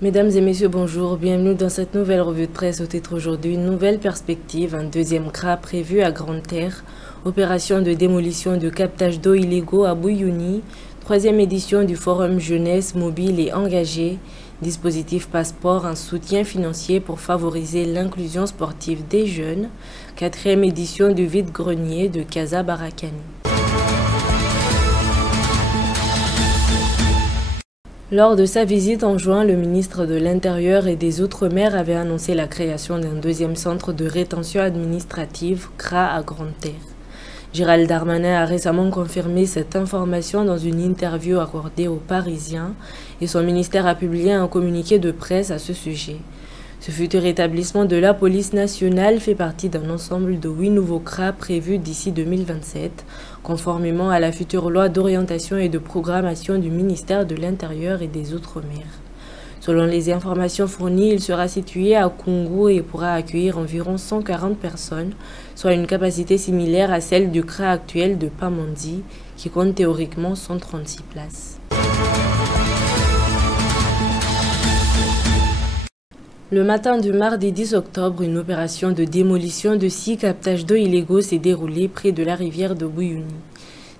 Mesdames et messieurs, bonjour. Bienvenue dans cette nouvelle revue de presse au titre aujourd'hui. Une nouvelle perspective, un deuxième CRA prévu à Grande-Terre. Opération de démolition de captage d'eau illégaux à Bouyouni. Troisième édition du Forum Jeunesse mobile et engagé. Dispositif passeport, un soutien financier pour favoriser l'inclusion sportive des jeunes. Quatrième édition du vide-grenier de Casa Barakani. Lors de sa visite en juin, le ministre de l'Intérieur et des Outre-mer avait annoncé la création d'un deuxième centre de rétention administrative, CRA, à Grande-Terre. Gérald Darmanin a récemment confirmé cette information dans une interview accordée aux Parisiens et son ministère a publié un communiqué de presse à ce sujet. Ce futur établissement de la police nationale fait partie d'un ensemble de 8 nouveaux CRA prévus d'ici 2027, conformément à la future loi d'orientation et de programmation du ministère de l'Intérieur et des Outre-mer. Selon les informations fournies, il sera situé à Koungou et pourra accueillir environ 140 personnes, soit une capacité similaire à celle du CRA actuel de Pamandzi, qui compte théoriquement 136 places. Le matin du mardi 10 octobre, une opération de démolition de 6 captages d'eau illégaux s'est déroulée près de la rivière de Bouyouni.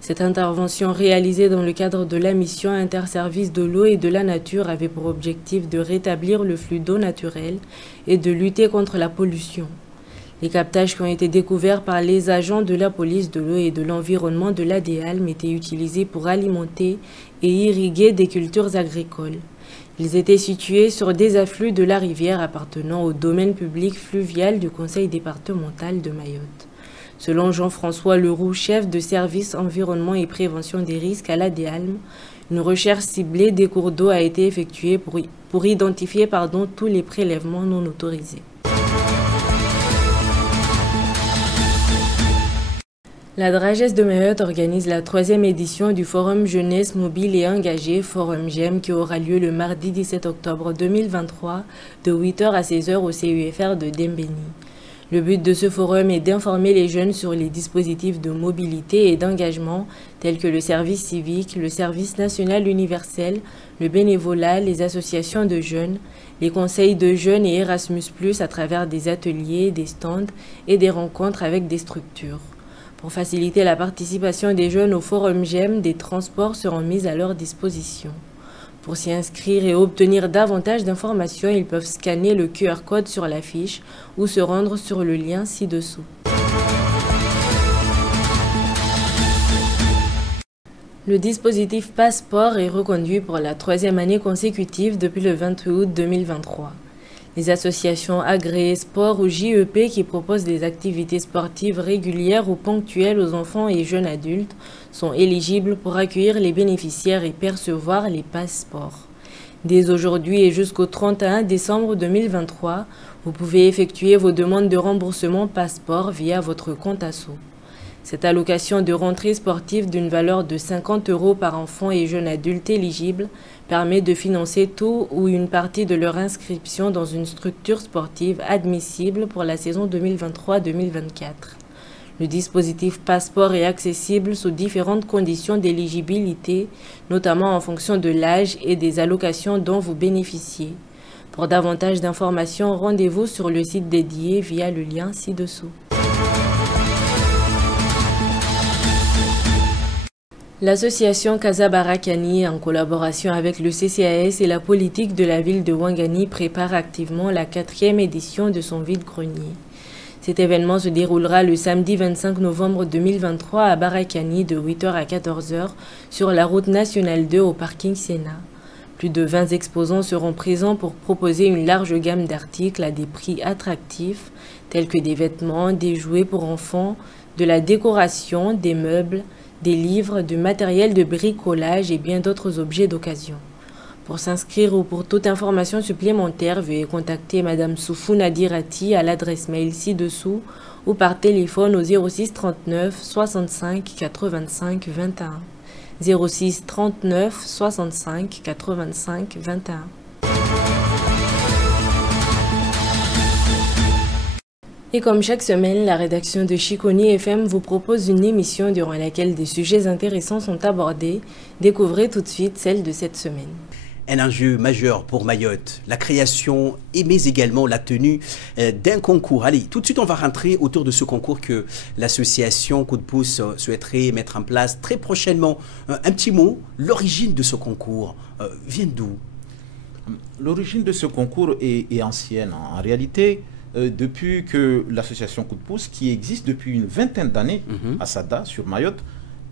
Cette intervention réalisée dans le cadre de la mission interservice de l'eau et de la nature avait pour objectif de rétablir le flux d'eau naturelle et de lutter contre la pollution. Les captages qui ont été découverts par les agents de la police de l'eau et de l'environnement de l'ADEALM étaient utilisés pour alimenter et irriguer des cultures agricoles. Ils étaient situés sur des affluents de la rivière appartenant au domaine public fluvial du conseil départemental de Mayotte. Selon Jean-François Leroux, chef de service environnement et prévention des risques à l'ADEALM, une recherche ciblée des cours d'eau a été effectuée pour identifier tous les prélèvements non autorisés. La Dragesse de Mayotte organise la 3e édition du Forum Jeunesse mobile et engagé, Forum GEM, qui aura lieu le mardi 17 octobre 2023 de 8h à 16h au CUFR de Dembéni. Le but de ce forum est d'informer les jeunes sur les dispositifs de mobilité et d'engagement tels que le service civique, le service national universel, le bénévolat, les associations de jeunes, les conseils de jeunes et Erasmus+, à travers des ateliers, des stands et des rencontres avec des structures. Pour faciliter la participation des jeunes au Forum GEM, des transports seront mis à leur disposition. Pour s'y inscrire et obtenir davantage d'informations, ils peuvent scanner le QR code sur l'affiche ou se rendre sur le lien ci-dessous. Le dispositif Passeport est reconduit pour la 3e année consécutive depuis le 28 août 2023. Les associations agréées sport ou JEP qui proposent des activités sportives régulières ou ponctuelles aux enfants et jeunes adultes sont éligibles pour accueillir les bénéficiaires et percevoir les passeports. Dès aujourd'hui et jusqu'au 31 décembre 2023, vous pouvez effectuer vos demandes de remboursement passeport via votre compte ASSO. Cette allocation de rentrée sportive d'une valeur de 50 € par enfant et jeune adulte éligible permet de financer tout ou une partie de leur inscription dans une structure sportive admissible pour la saison 2023-2024. Le dispositif Passeport est accessible sous différentes conditions d'éligibilité, notamment en fonction de l'âge et des allocations dont vous bénéficiez. Pour davantage d'informations, rendez-vous sur le site dédié via le lien ci-dessous. L'association Casa Barakani, en collaboration avec le CCAS et la politique de la ville de Ouangani, prépare activement la 4e édition de son vide-grenier. Cet événement se déroulera le samedi 25 novembre 2023 à Barakani de 8h à 14h sur la route nationale 2 au parking Sénat. Plus de 20 exposants seront présents pour proposer une large gamme d'articles à des prix attractifs, tels que des vêtements, des jouets pour enfants, de la décoration, des meubles, des livres, du matériel de bricolage et bien d'autres objets d'occasion. Pour s'inscrire ou pour toute information supplémentaire, veuillez contacter Madame Soufou Nadirati à l'adresse mail ci-dessous ou par téléphone au 06 39 65 85 21. 06 39 65 85 21. Et comme chaque semaine, la rédaction de Chiconi FM vous propose une émission durant laquelle des sujets intéressants sont abordés. Découvrez tout de suite celle de cette semaine. Un enjeu majeur pour Mayotte, la création mais également la tenue d'un concours. Allez, tout de suite on va rentrer autour de ce concours que l'association Coup de pouce souhaiterait mettre en place très prochainement. Un petit mot, l'origine de ce concours vient d'où? L'origine de ce concours est ancienne. En réalité, depuis que l'association Coup de pouce, qui existe depuis une vingtaine d'années à Sada, sur Mayotte,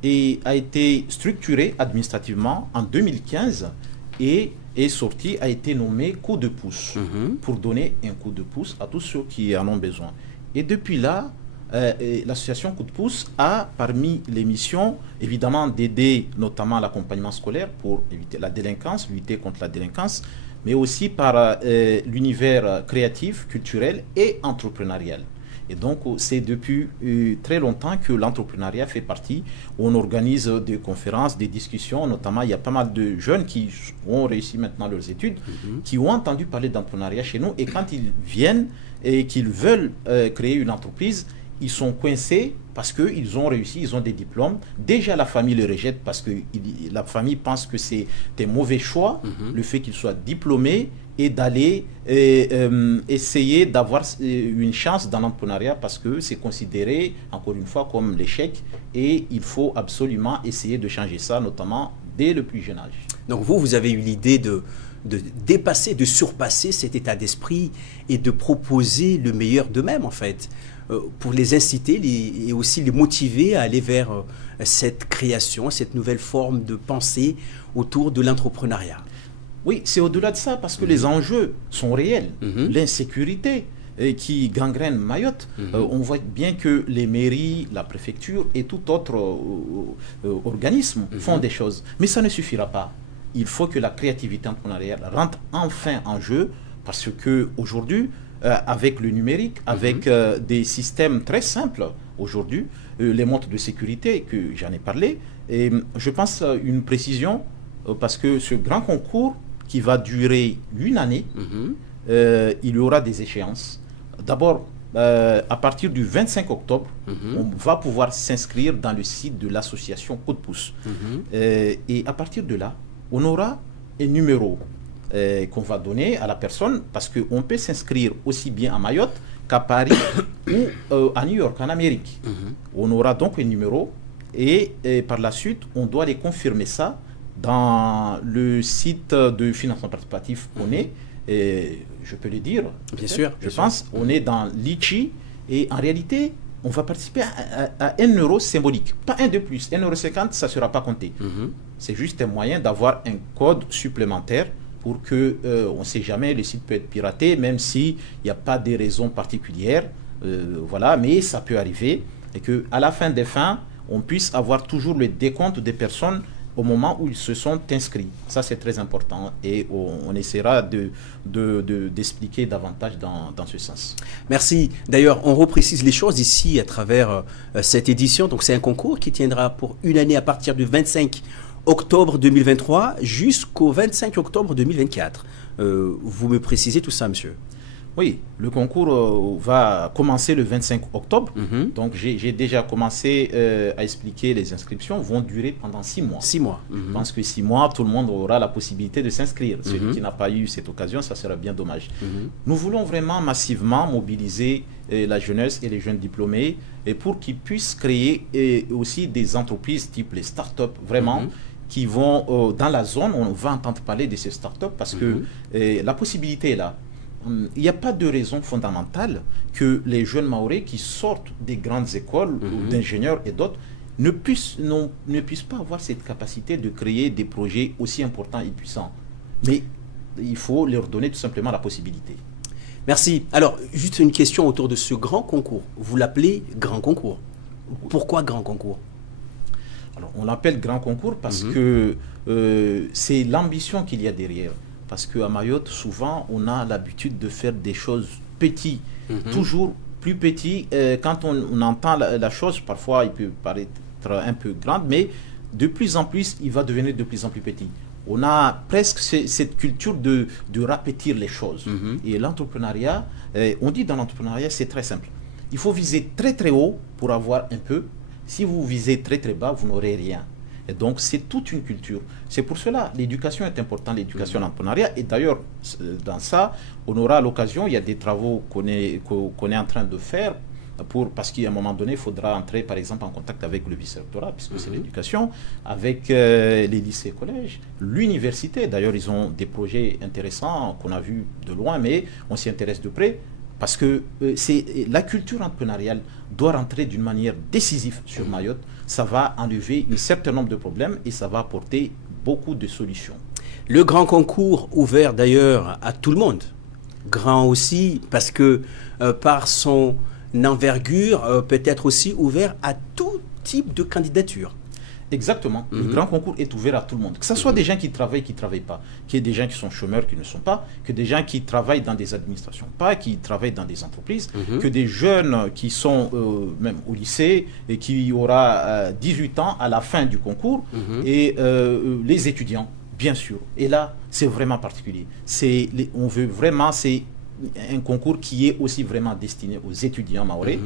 et a été structurée administrativement en 2015 et est sorti, a été nommé coup de pouce pour donner un coup de pouce à tous ceux qui en ont besoin. Et depuis là, l'association Coup de pouce a parmi les missions, évidemment, d'aider notamment l'accompagnement scolaire pour éviter la délinquance, lutter contre la délinquance, mais aussi par l'univers créatif, culturel et entrepreneurial. Et donc, c'est depuis très longtemps que l'entrepreneuriat fait partie. On organise des conférences, des discussions, notamment il y a pas mal de jeunes qui ont réussi maintenant leurs études, qui ont entendu parler d'entrepreneuriat chez nous, et quand ils viennent et qu'ils veulent créer une entreprise, ils sont coincés parce qu'ils ont réussi, ils ont des diplômes. Déjà, la famille les rejette parce que la famille pense que c'est des mauvais choix, le fait qu'ils soient diplômés, et d'aller essayer d'avoir une chance dans l'entrepreneuriat parce que c'est considéré, encore une fois, comme l'échec, et il faut absolument essayer de changer ça, notamment dès le plus jeune âge. Donc vous avez eu l'idée de dépasser, de surpasser cet état d'esprit et de proposer le meilleur d'eux-mêmes, en fait, pour les inciter et aussi les motiver à aller vers cette création, cette nouvelle forme de pensée autour de l'entrepreneuriat. Oui, c'est au-delà de ça, parce que les enjeux sont réels. L'insécurité qui gangrène Mayotte, on voit bien que les mairies, la préfecture et tout autre organisme font des choses. Mais ça ne suffira pas. Il faut que la créativité entrepreneuriale rentre enfin en jeu, parce qu'aujourd'hui, avec le numérique, avec des systèmes très simples, aujourd'hui, les montres de sécurité, que j'en ai parlé, et je pense une précision, parce que ce grand concours, qui va durer une année, il y aura des échéances. D'abord, à partir du 25 octobre, on va pouvoir s'inscrire dans le site de l'association Coup de pouce. Et à partir de là, on aura un numéro qu'on va donner à la personne, parce qu'on peut s'inscrire aussi bien à Mayotte qu'à Paris ou à New York, en Amérique. On aura donc un numéro, et par la suite, on doit aller confirmer ça dans le site de financement participatif qu'on est, et je peux le dire, bien sûr, je pense, on est dans Litchi, et en réalité, on va participer à 1 euro symbolique, pas un de plus, 1,50 €, ça ne sera pas compté. C'est juste un moyen d'avoir un code supplémentaire pour que, on ne sait jamais, le site peut être piraté, même s'il n'y a pas de raisons particulières, voilà, mais ça peut arriver, et qu'à la fin des fins, on puisse avoir toujours le décompte des personnes au moment où ils se sont inscrits. Ça, c'est très important, et on essaiera d'expliquer davantage dans ce sens. Merci. D'ailleurs, on reprécise les choses ici à travers cette édition. Donc, c'est un concours qui tiendra pour une année à partir du 25 octobre 2023 jusqu'au 25 octobre 2024. Vous me précisez tout ça, monsieur? Oui, le concours va commencer le 25 octobre. Donc, j'ai déjà commencé à expliquer. Les inscriptions vont durer pendant 6 mois. 6 mois. Je pense que 6 mois, tout le monde aura la possibilité de s'inscrire. Celui qui n'a pas eu cette occasion, ça sera bien dommage. Nous voulons vraiment massivement mobiliser la jeunesse et les jeunes diplômés, et pour qu'ils puissent créer aussi des entreprises type les startups, vraiment, qui vont dans la zone. On va entendre parler de ces startups parce que la possibilité est là. Il n'y a pas de raison fondamentale que les jeunes Mahorais qui sortent des grandes écoles d'ingénieurs et d'autres ne puissent pas avoir cette capacité de créer des projets aussi importants et puissants. Mais il faut leur donner tout simplement la possibilité. Merci. Alors, juste une question autour de ce grand concours. Vous l'appelez grand concours? Pourquoi grand concours? Alors, on l'appelle grand concours parce que c'est l'ambition qu'il y a derrière. Parce qu'à Mayotte, souvent, on a l'habitude de faire des choses petites, toujours plus petites. Quand on entend la chose, parfois, il peut paraître un peu grande, mais de plus en plus, il va devenir de plus en plus petit. On a presque cette culture de répéter les choses. Et l'entrepreneuriat, on dit dans l'entrepreneuriat, c'est très simple. Il faut viser très très haut pour avoir un peu. Si vous visez très très bas, vous n'aurez rien. Et donc, c'est toute une culture. C'est pour cela, l'éducation est importante, l'éducation à l'entrepreneuriat. Et d'ailleurs, dans ça, on aura l'occasion, il y a des travaux qu'on est en train de faire, parce qu'à un moment donné, il faudra entrer, par exemple, en contact avec le vice-rectorat, puisque c'est l'éducation, avec les lycées et collèges, l'université. D'ailleurs, ils ont des projets intéressants qu'on a vus de loin, mais on s'y intéresse de près. Parce que la culture entrepreneuriale doit rentrer d'une manière décisive sur Mayotte. Ça va enlever un certain nombre de problèmes et ça va apporter beaucoup de solutions. Le grand concours ouvert d'ailleurs à tout le monde. Grand aussi parce que par son envergure peut être aussi ouvert à tout type de candidature. Exactement. Le grand concours est ouvert à tout le monde. Que ce soit des gens qui travaillent, qui ne travaillent pas, qu'il y ait des gens qui sont chômeurs, qui ne sont pas, que des gens qui travaillent dans des administrations, pas, qui travaillent dans des entreprises, que des jeunes qui sont même au lycée et qui aura 18 ans à la fin du concours, et les étudiants, bien sûr. Et là, c'est vraiment particulier. On veut vraiment, c'est un concours qui est aussi vraiment destiné aux étudiants mahorais,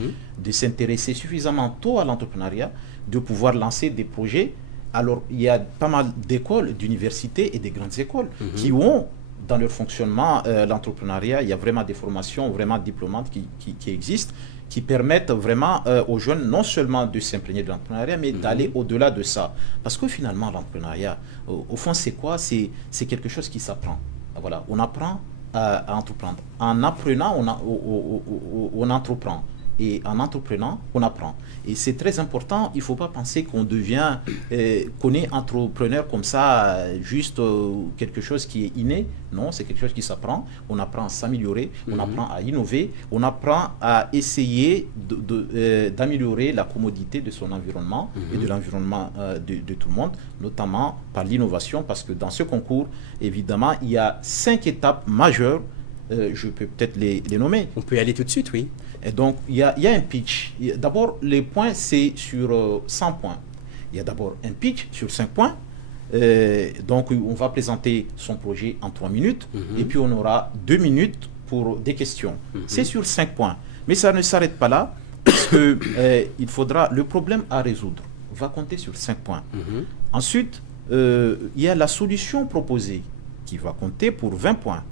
de s'intéresser suffisamment tôt à l'entrepreneuriat, de pouvoir lancer des projets. Alors, il y a pas mal d'écoles, d'universités et des grandes écoles qui ont dans leur fonctionnement l'entrepreneuriat. Il y a vraiment des formations vraiment diplômantes qui existent, qui permettent vraiment aux jeunes non seulement de s'imprégner de l'entrepreneuriat, mais d'aller au-delà de ça. Parce que finalement, l'entrepreneuriat, au fond, c'est quoi? C'est quelque chose qui s'apprend. Voilà, on apprend à entreprendre. En apprenant, on entreprend. Et en entreprenant, on apprend. Et c'est très important. Il ne faut pas penser qu'on devient, qu'on est entrepreneur comme ça, juste quelque chose qui est inné. Non, c'est quelque chose qui s'apprend. On apprend à s'améliorer, on apprend à innover, on apprend à essayer d'améliorer la commodité de son environnement et de l'environnement de tout le monde, notamment par l'innovation, parce que dans ce concours, évidemment, il y a 5 étapes majeures. Je peux peut-être les nommer. On peut y aller tout de suite, oui. Et donc, il y a un pitch. D'abord, les points, c'est sur 100 points. Il y a d'abord un pitch sur 5 points. Donc, on va présenter son projet en 3 minutes. Et puis, on aura 2 minutes pour des questions. C'est sur 5 points. Mais ça ne s'arrête pas là, parce que il faudra, le problème à résoudre va compter sur 5 points. Ensuite, il y a la solution proposée, qui va compter pour 20 points.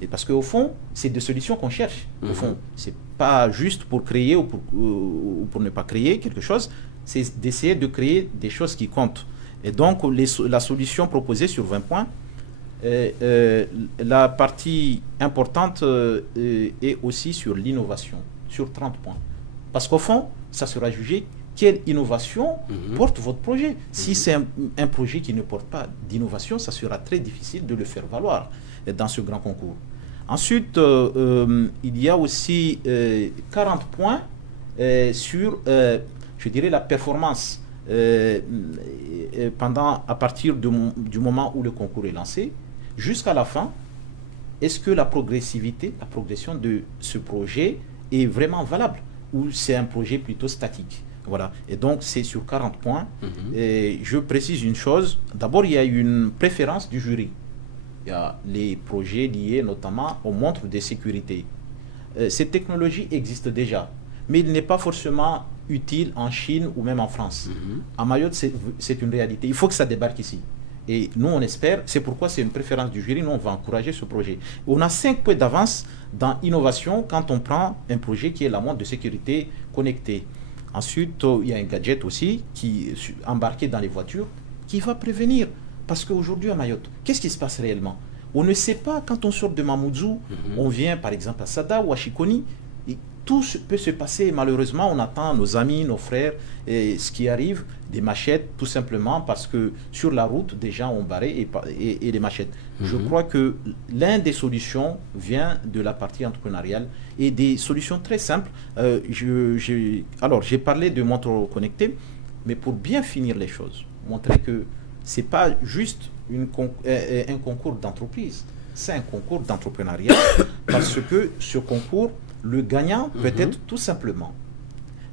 Et parce qu'au fond, c'est des solutions qu'on cherche. Au fond, c'est pas juste pour créer ou pour ne pas créer quelque chose, c'est d'essayer de créer des choses qui comptent. Et donc, la solution proposée sur 20 points, la partie importante est aussi sur l'innovation, sur 30 points. Parce qu'au fond, ça sera jugé quelle innovation porte votre projet. Si c'est un projet qui ne porte pas d'innovation, ça sera très difficile de le faire valoir dans ce grand concours. Ensuite, il y a aussi 40 points sur, je dirais, la performance à partir du moment où le concours est lancé jusqu'à la fin. Est-ce que la progression de ce projet est vraiment valable ou c'est un projet plutôt statique? Voilà, et donc c'est sur 40 points. Et je précise une chose, d'abord il y a une préférence du jury. Il y a les projets liés notamment aux montres de sécurité. Cette technologie existe déjà, mais il n'est pas forcément utile en Chine ou même en France. À Mayotte, c'est une réalité. Il faut que ça débarque ici. Et nous, on espère, c'est pourquoi c'est une préférence du jury, nous, on va encourager ce projet. On a 5 points d'avance dans l'innovation quand on prend un projet qui est la montre de sécurité connectée. Ensuite, il y a un gadget aussi qui est embarqué dans les voitures qui va prévenir. Parce qu'aujourd'hui à Mayotte, qu'est-ce qui se passe réellement? On ne sait pas quand on sort de Mamoudzou, on vient par exemple à Sada ou à Chikoni, et tout peut se passer. Malheureusement, on attend nos amis, nos frères, et ce qui arrive, des machettes, tout simplement parce que sur la route, des gens ont barré et des machettes. Je crois que l'une des solutions vient de la partie entrepreneuriale et des solutions très simples. Alors, j'ai parlé de montres connectées, mais pour bien finir les choses, montrer que ce n'est pas juste un concours d'entreprise, c'est un concours d'entrepreneuriat parce que ce concours, le gagnant peut être tout simplement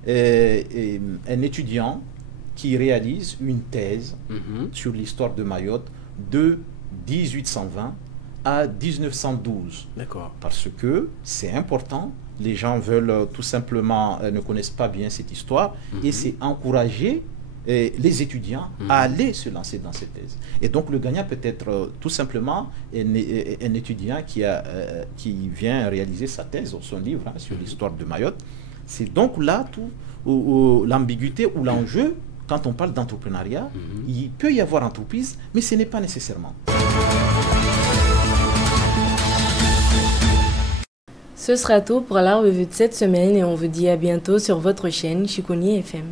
un étudiant qui réalise une thèse sur l'histoire de Mayotte de 1820 à 1912. D'accord. Parce que c'est important, les gens veulent tout simplement, ne connaissent pas bien cette histoire, et c'est encourager les étudiants à aller se lancer dans cette thèse. Et donc le gagnant peut être tout simplement un étudiant qui vient réaliser sa thèse ou son livre sur l'histoire de Mayotte. C'est donc là tout l'ambiguïté ou l'enjeu. Quand on parle d'entrepreneuriat, il peut y avoir entreprise, mais ce n'est pas nécessairement. Ce sera tout pour la revue de cette semaine et on vous dit à bientôt sur votre chaîne Chikoni FM.